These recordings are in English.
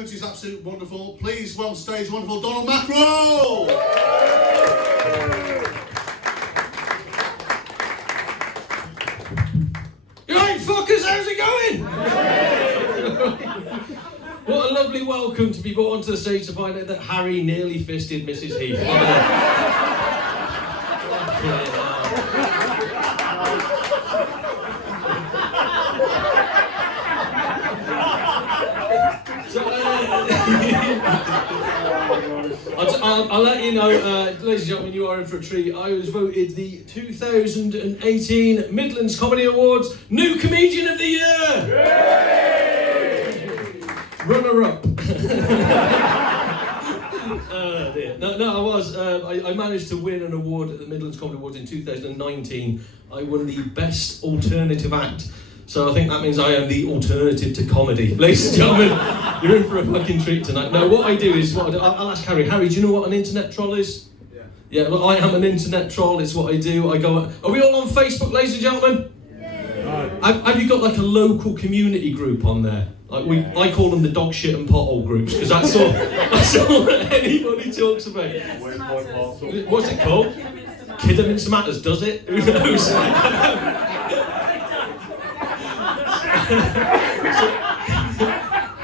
loads, he's absolutely wonderful. Please welcome to stage wonderful Donald Mackerel! Right, fuckers, how's it going? What a lovely welcome to be brought onto the stage to find out that Harry nearly fisted Mrs. Heath. I'll let you know, ladies and gentlemen, you are in for a treat. I was voted the 2018 Midlands Comedy Awards New Comedian of the Year! Yay! Runner-up. Dear. No, I was. I managed to win an award at the Midlands Comedy Awards in 2019. I won the Best Alternative Act. So I think that means I am the alternative to comedy. Ladies and gentlemen, you're in for a fucking treat tonight. No, what I do is, I'll ask Harry. Harry, do you know what an internet troll is? Yeah. Yeah, well, I am an internet troll. It's what I do. I go. Are we all on Facebook, ladies and gentlemen? Yeah. Have you got like a local community group on there? Like I call them the dog shit and pothole groups because that's all that anybody talks about. What's it called? Kidderminster Matters, does it? Who knows?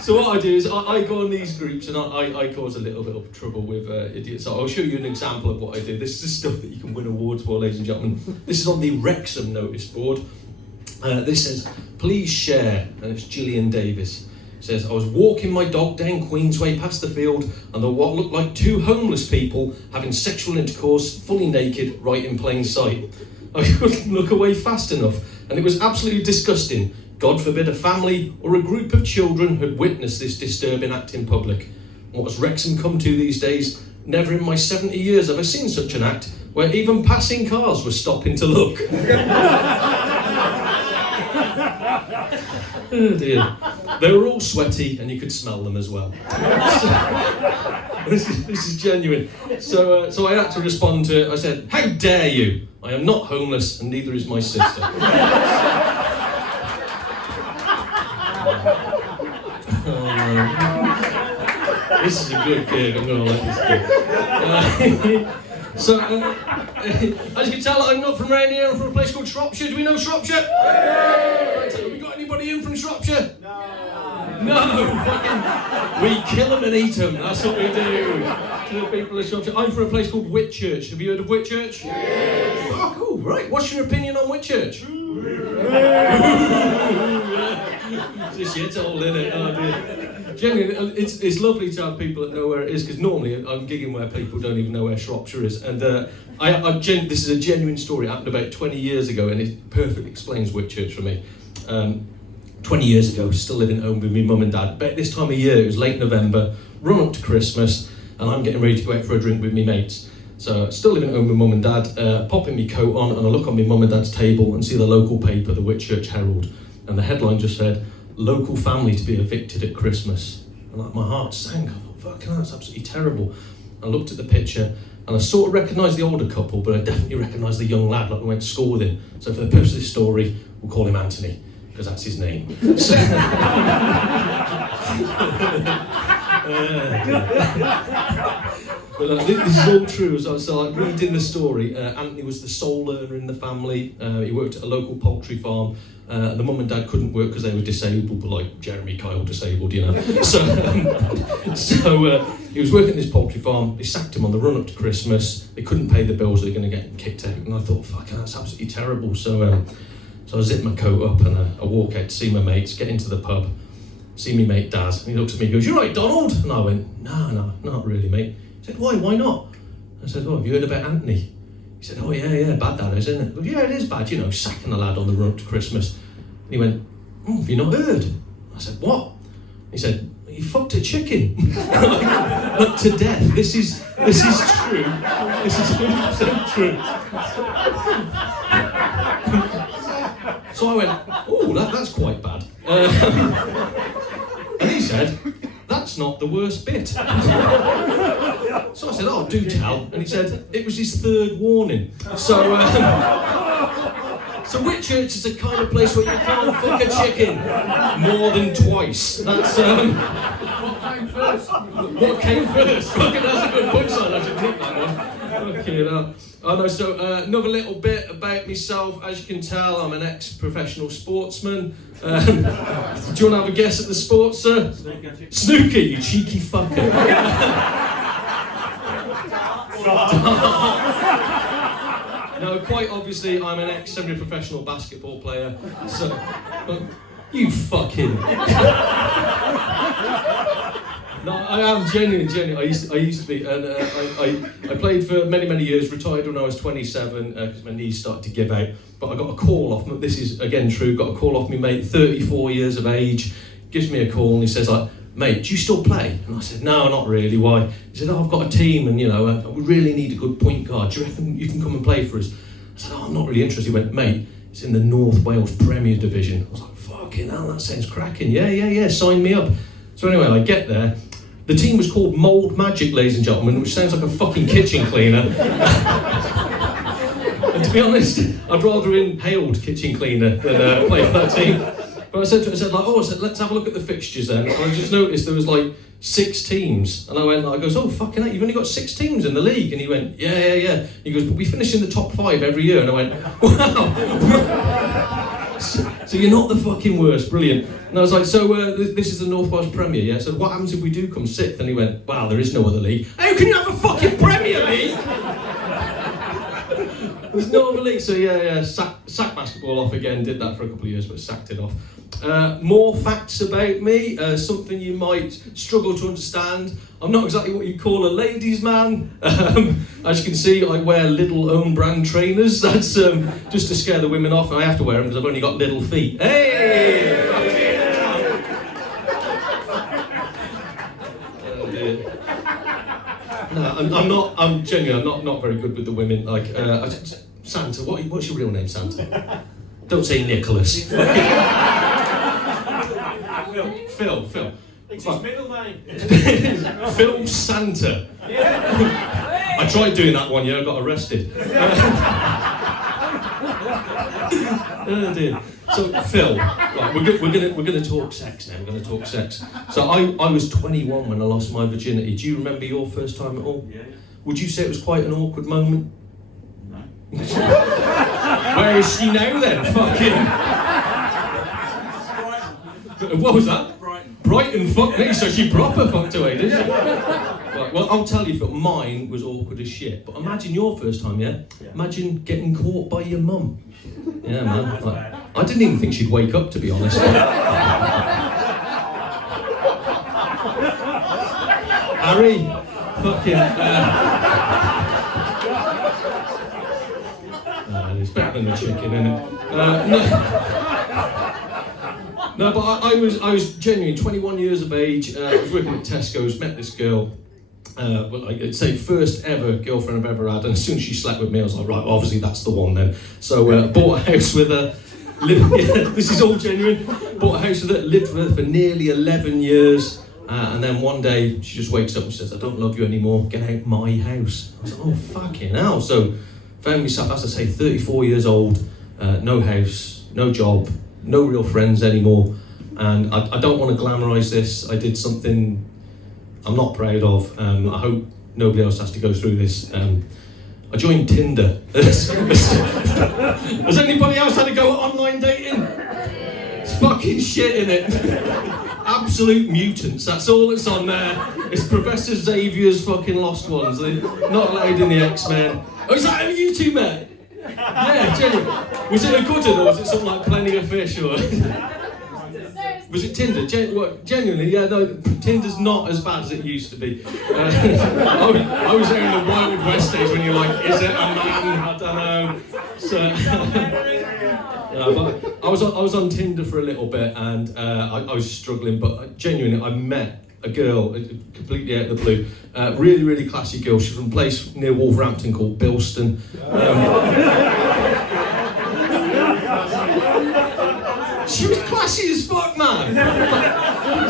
So what I do is I go on these groups and I cause a little bit of trouble with idiots. So I'll show you an example of what I do. This is the stuff that you can win awards for, ladies and gentlemen. This is on the Wrexham notice board. This says, please share, and it's Gillian Davis. It says, I was walking my dog down Queensway past the field and there what looked like two homeless people having sexual intercourse, fully naked, right in plain sight. I couldn't look away fast enough and it was absolutely disgusting. God forbid a family or a group of children had witnessed this disturbing act in public. What has Wrexham come to these days? Never in my 70 years have I seen such an act where even passing cars were stopping to look. Oh dear. They were all sweaty and you could smell them as well. This is genuine. So I had to respond to it. I said, how dare you? I am not homeless and neither is my sister. This is a good gig, I'm going to like this gig. As you can tell, I'm not from around here, I'm from a place called Shropshire. Do we know Shropshire? Right, have we got anybody in from Shropshire? No, we kill them and eat them, that's what we do to the people of Shropshire. I'm from a place called Whitchurch. Have you heard of Whitchurch? Yes. Oh, cool, right. What's your opinion on Whitchurch? It's a shithole, isn't it? Oh dear. Genuinely, it's lovely to have people that know where it is, because normally I'm gigging where people don't even know where Shropshire is. And this is a genuine story. It happened about 20 years ago, and it perfectly explains Whitchurch for me. 20 years ago, still living at home with my mum and dad. About this time of year, it was late November, run up to Christmas, and I'm getting ready to go out for a drink with my mates. So still living at home with mum and dad, popping my coat on, and I look on my mum and dad's table and see the local paper, the Whitchurch Herald, and the headline just said, local family to be evicted at Christmas. And like my heart sank. I thought, fucking hell, that's absolutely terrible. I looked at the picture and I sort of recognised the older couple, but I definitely recognised the young lad, like we went to school with him. So for the purpose of this story, we'll call him Anthony, because that's his name. So, but this is all true. So like reading the story, Anthony was the sole earner in the family. He worked at a local poultry farm. The mum and dad couldn't work because they were disabled, but like Jeremy Kyle disabled, you know. So he was working at this poultry farm. They sacked him on the run up to Christmas. They couldn't pay the bills. They were going to get kicked out. And I thought, fuck, that's absolutely terrible. So I zip my coat up and I walk out to see my mates, get into the pub, see me mate Dad. And he looks at me and goes, "You right, Donald?" And I went, No, not really, mate. He said, Why not? I said, "Oh, have you heard about Anthony?" He said, "Oh yeah, bad that is, isn't it?" I go, "Yeah, it is bad, you know, sacking a lad on the run up to Christmas." And he went, "Have you not heard?" I said, "What?" He said, "He fucked a chicken." Like to death. This is true. This is 100% true. So I went, "Oh, that's quite bad." And he said, "That's not the worst bit." So I said, "Oh, do tell." And he said, "It was his third warning." So So Whitchurch is the kind of place where you can't fuck a chicken more than twice. That's what came first? Fucking that's a good punchline. I should nick that one. Fucking hell. Oh no. So another little bit about myself. As you can tell, I'm an ex-professional sportsman. Do you want to have a guess at the sport, sir? Snooker, you cheeky fucker. No, quite obviously, I'm an ex-semi-professional basketball player. So, you fucking. No, I am genuinely. I used to be, and I played for many years. Retired when I was 27 because my knees started to give out. But I got a call off. This is again true. Got a call off me mate, 34 years of age. Gives me a call and he says like, "Mate, do you still play?" And I said, "No, not really. Why?" He said, "Oh, I've got a team, and we really need a good point guard. Do you reckon you can come and play for us?" I said, "Oh, I'm not really interested." He went, "Mate, it's in the North Wales Premier Division." I was like, "Fucking hell, that sounds cracking. Yeah. Sign me up." So anyway, I get there. The team was called Mould Magic, ladies and gentlemen, which sounds like a fucking kitchen cleaner. And to be honest, I'd rather inhaled kitchen cleaner than play for that team. But I said to him, let's have a look at the fixtures then. And I just noticed there was like 6 teams. And I goes, "Oh, fucking hell, you've only got 6 teams in the league." And he went, yeah. He goes, "But we finish in the top 5 every year." And I went, "Wow." So you're not the fucking worst, brilliant. And I was like, "So this is the North Wales Premier, yeah? So what happens if we do come 6th? And he went, "Wow, there is no other league." "How can you have a fucking Premier League?" There's no other league. So yeah, sacked basketball off again, did that for a couple of years, but sacked it off. More facts about me, something you might struggle to understand. I'm not exactly what you call a ladies' man. As you can see, I wear Lidl own brand trainers. That's just to scare the women off. I have to wear them because I've only got little feet. Hey! No, I'm genuine. I'm not very good with the women. Like Santa. What's your real name, Santa? Don't say Nicholas. Phil. It's his middle name. Phil Santa. I tried doing that one year, I got arrested. Oh dear. So Phil, right, we're gonna talk sex now. We're gonna talk sex. So I was 21 when I lost my virginity. Do you remember your first time at all? Yeah. Would you say it was quite an awkward moment? No. Where is she now then? Fucking. What was that? Brighton, fuck me, so she proper fucked away, didn't she? Right, well, I'll tell you, mine was awkward as shit. But imagine your first time, yeah? Imagine getting caught by your mum. Yeah, man. Like, I didn't even think she'd wake up, to be honest. Harry, fucking. It's better than the chicken, isn't it? No, but I was genuinely 21 years of age. I was working at Tesco's, met this girl. Well, I'd say first ever girlfriend I've ever had, and as soon as she slept with me, I was like, right, obviously that's the one then. So bought a house with her. This is all genuine. Bought a house with her, lived with her for nearly 11 years, and then one day she just wakes up and says, "I don't love you anymore. Get out my house." I was like, "Oh fucking hell!" So found myself, as I say, 34 years old, no house, no job, no real friends anymore, and I don't want to glamorise this. I did something I'm not proud of. I hope nobody else has to go through this. I joined Tinder. Has anybody else had to go at online dating? It's fucking shit, innit? Absolute mutants, that's all that's on there. It's Professor Xavier's fucking Lost Ones. They're not allowed in the X-Men. Oh, is that how you two met? Yeah, genuinely. Was it a good one or was it something like Plenty of Fish or... Was it Tinder? Genuinely, yeah, no, Tinder's not as bad as it used to be. I was there in the Wild West days when you're like, is it a man? I don't know. So, but I was on Tinder for a little bit and I was struggling, but genuinely, I met a girl completely out of the blue. Really, really classy girl. She's from a place near Wolverhampton called Bilston. She was classy as fuck, man.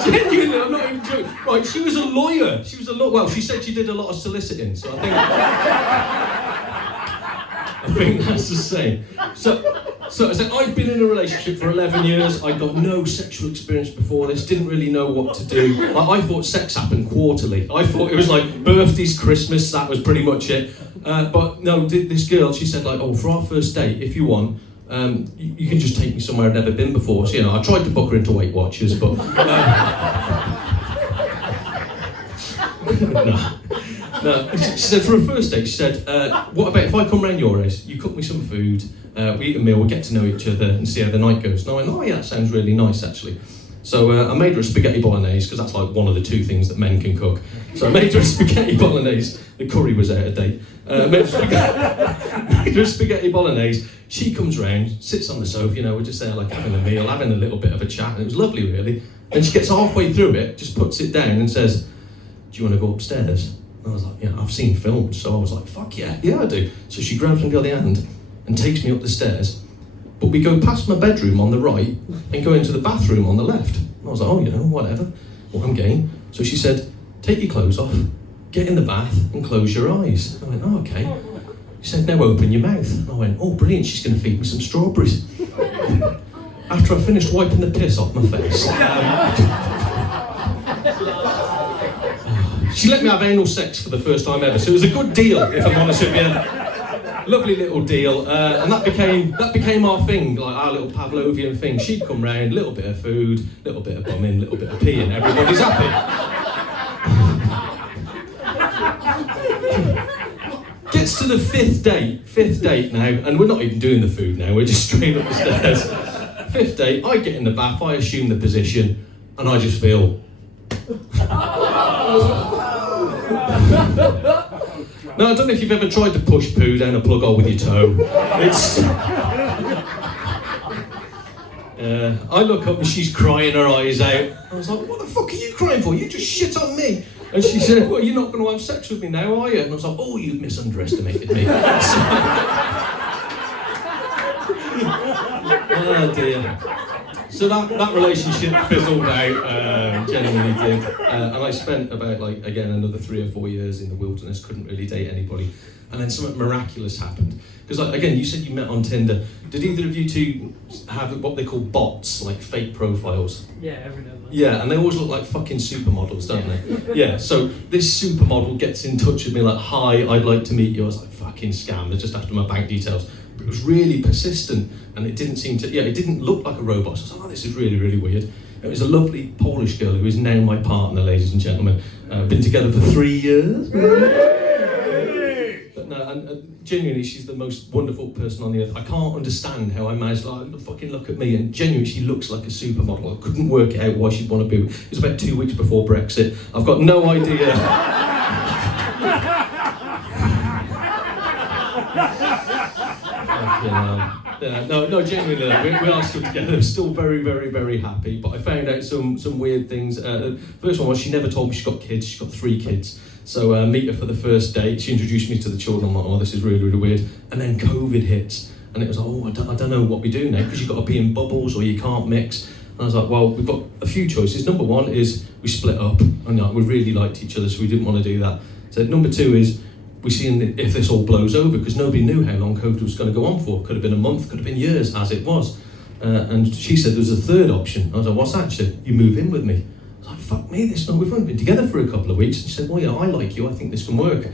Genuinely, I'm not even joking. Right, she was a lawyer. Well, she said she did a lot of soliciting, so I think that's the same. So So I said, I'd been in a relationship for 11 years, I'd got no sexual experience before this, didn't really know what to do. I thought sex happened quarterly. I thought it was like birthdays, Christmas, that was pretty much it. But no, this girl, she said like, oh, for our first date, if you want, you can just take me somewhere I've never been before. So, I tried to book her into Weight Watchers, but... No, she said for a first date, she said, what about if I come round your house, you cook me some food, we eat a meal, we get to know each other and see how the night goes. And I went, oh yeah, that sounds really nice actually. So I made her a spaghetti bolognese, because that's like one of the two things that men can cook. So I made her a spaghetti bolognese, the curry was out of date. Made her a spaghetti bolognese. She comes round, sits on the sofa, we're just there like having a meal, having a little bit of a chat, and it was lovely really. And she gets halfway through it, just puts it down and says, do you want to go upstairs? And I was like, I've seen films, so I was like, fuck yeah, I do. So she grabs me by the hand and takes me up the stairs, but we go past my bedroom on the right and go into the bathroom on the left. And I was like, oh, whatever, well, I'm game. So she said, take your clothes off, get in the bath and close your eyes. I went, oh, okay. She said, now open your mouth. And I went, oh, brilliant, she's going to feed me some strawberries. After I finished wiping the piss off my face, she let me have anal sex for the first time ever, so it was a good deal, if I'm honest with you. Lovely little deal, and that became our thing, like our little Pavlovian thing. She'd come round, little bit of food, little bit of bumming, little bit of peeing, everybody's happy. Gets to the fifth date now, and we're not even doing the food now, we're just straight up the stairs. Fifth date, I get in the bath, I assume the position, and I just feel... No, I don't know if you've ever tried to push poo down a plug hole with your toe. I look up and she's crying her eyes out. I was like, what the fuck are you crying for? You just shit on me. And she said, well, you're not going to have sex with me now, are you? And I was like, oh, you've misunderestimated me. Oh dear. So that relationship fizzled out, genuinely did. And I spent about, another 3 or 4 years in the wilderness, couldn't really date anybody. And then something miraculous happened. Because, again, you said you met on Tinder. Did either of you two have what they call bots, like fake profiles? Yeah, every now and then. Yeah, and they always look like fucking supermodels, don't they? Yeah, so this supermodel gets in touch with me like, hi, I'd like to meet you. I was like, fucking scam, they're just after my bank details. But it was really persistent, and it didn't seem to, it didn't look like a robot. So I was like, oh, this is really, really weird. It was a lovely Polish girl who is now my partner, ladies and gentlemen. Been together for 3 years. But no, and genuinely, she's the most wonderful person on the earth. I can't understand how I managed, fucking look at me, and genuinely, she looks like a supermodel. I couldn't work out why she'd want to be. It was about 2 weeks before Brexit. I've got no idea. No, genuinely, we are still together, still very, very, very happy, but I found out some weird things. First one was she never told me she's got kids, she's got 3 kids. So meet her for the first date, she introduced me to the children, I'm like, oh, this is really, really weird. And then COVID hits, and it was like, oh, I don't know what we do now, because you've got to be in bubbles or you can't mix. And I was like, well, we've got a few choices. Number 1 is we split up, and we really liked each other, so we didn't want to do that. So number 2 is, we see if this all blows over, because nobody knew how long COVID was going to go on for. Could have been a month, could have been years, as it was. And she said there's a third option. I was like, what's that? She said, you move in with me. I was like, fuck me, we've only been together for a couple of weeks. And she said, well, yeah, I like you, I think this can work.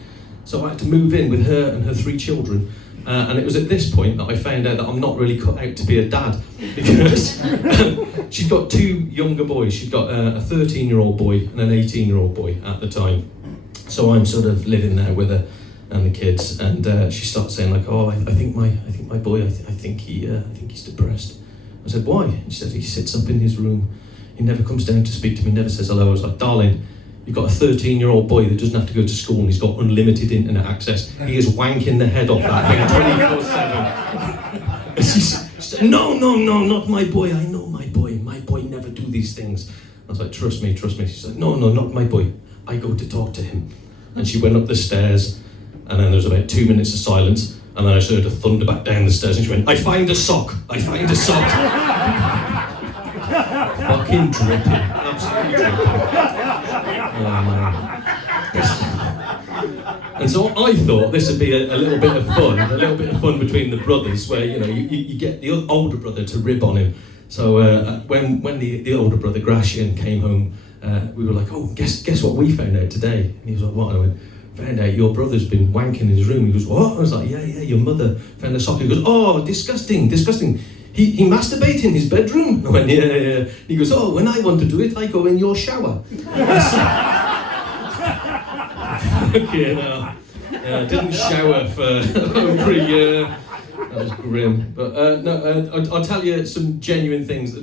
So I had to move in with her and her 3 children. And it was at this point that I found out that I'm not really cut out to be a dad, because she's got 2 younger boys. She's got a 13-year-old boy and an 18-year-old boy at the time. So I'm sort of living there with her and the kids, and she starts saying like, oh, I think my boy, I think he's depressed. I said, why? And she said, he sits up in his room, he never comes down to speak to me, never says hello. I was like, darling, you've got a 13-year-old boy that doesn't have to go to school and he's got unlimited internet access. He is wanking the head off that thing 24/7. She said, no, not my boy. I know my boy. My boy never do these things. I was like, trust me. She said, no, not my boy. I go to talk to him. And she went up the stairs, and then there was about 2 minutes of silence, and then I just heard her thunder back down the stairs, and she went, I find a sock. Fucking dripping, absolutely dripping. Oh man. And And so I thought this would be a little bit of fun between the brothers, where you get the older brother to rib on him. So when the older brother Gratian came home, we were like, oh, guess what we found out today? And he was like, what? And I went, found out your brother's been wanking in his room. He goes, what? I was like, yeah, your mother found a sock. He goes, oh, disgusting. He masturbates in his bedroom. I went, yeah. He goes, oh, when I want to do it, I go in your shower. Okay, no. Didn't shower for over a year. That was grim. But I'll tell you some genuine things,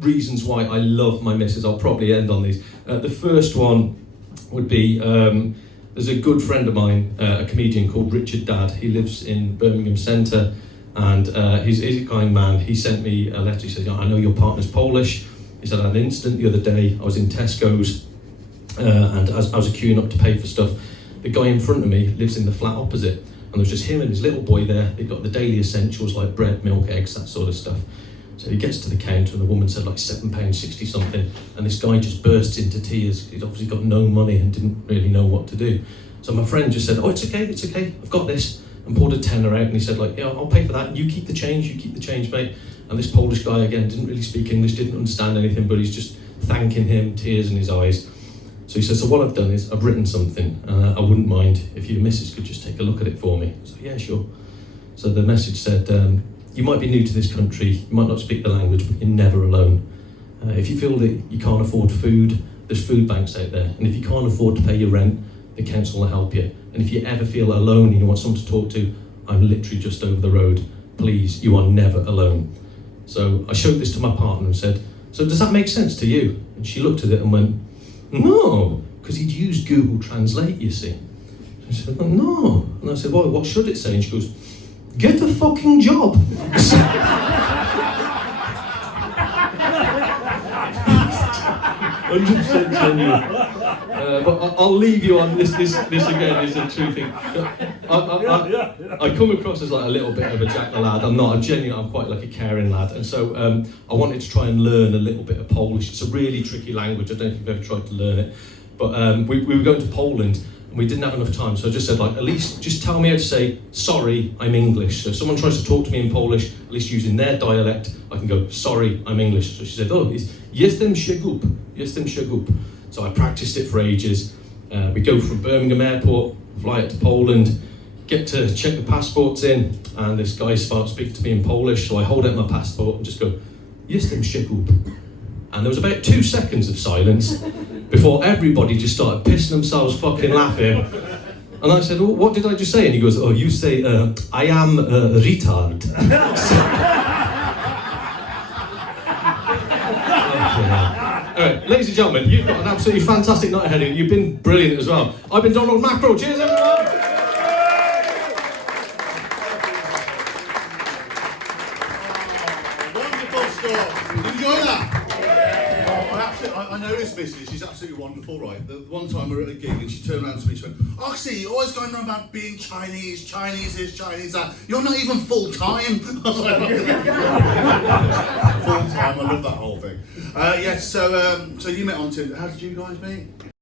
reasons why I love my missus. I'll probably end on these. The first one would be, there's a good friend of mine, a comedian called Richard Dadd. He lives in Birmingham Centre, and he's a kind man. He sent me a letter. He said, I know your partner's Polish. He said, I had an incident the other day. I was in Tesco's, and as I was queuing up to pay for stuff, the guy in front of me lives in the flat opposite, and there was just him and his little boy there. They've got the daily essentials like bread, milk, eggs, that sort of stuff. So he gets to the counter, and the woman said like £7.60 something, and this guy just bursts into tears. He'd obviously got no money and didn't really know what to do. So my friend just said, oh, it's okay, I've got this, and pulled a tenner out, and he said like, yeah, I'll pay for that, you keep the change, mate. And this Polish guy, again, didn't really speak English, didn't understand anything, but he's just thanking him, tears in his eyes. So he said, so what I've done is I've written something. I wouldn't mind if your missus could just take a look at it for me. I said, yeah, sure. So the message said, you might be new to this country, you might not speak the language, but you're never alone. If you feel that you can't afford food, there's food banks out there. And if you can't afford to pay your rent, the council will help you. And if you ever feel alone and you want someone to talk to, I'm literally just over the road. Please, you are never alone. So I showed this to my partner and said, so does that make sense to you? And she looked at it and went, no, because he'd used Google Translate, you see. I said, well, no. And I said, well, what should it say? And she goes, get a fucking job. 100% genuine. But I'll leave you on this again is a true thing. I come across as like a little bit of a jack the lad. I'm quite like a caring lad. And so I wanted to try and learn a little bit of Polish. It's a really tricky language. I don't know if you've ever tried to learn it. But we were going to Poland, and we didn't have enough time, so I just said, like, at least just tell me how to say, sorry, I'm English. So if someone tries to talk to me in Polish, at least using their dialect, I can go, sorry, I'm English. So she said, oh, it's jestem szczegół. So I practiced it for ages. We go from Birmingham Airport, fly it to Poland, get to check the passports in, and this guy starts speaking to me in Polish, so I hold out my passport and just go, jestem szczegół. And there was about 2 seconds of silence before everybody just started pissing themselves fucking laughing. And I said, well, what did I just say? And he goes, oh, you say, I am a retard. Alright, ladies and gentlemen, you've got an absolutely fantastic night ahead of you. You've been brilliant as well. I've been Donald Mackerel. Cheers, everyone! Wonderful stuff. Did you enjoy that? I know this missus, she's absolutely wonderful, right? The one time we were at a gig and she turned around to me and she went, Oxy, you're always going on about being Chinese, Chinese this, Chinese that. You're not even full-time. I was like, full-time, I love that whole thing. Yes, so you met on Tinder. How did you guys meet?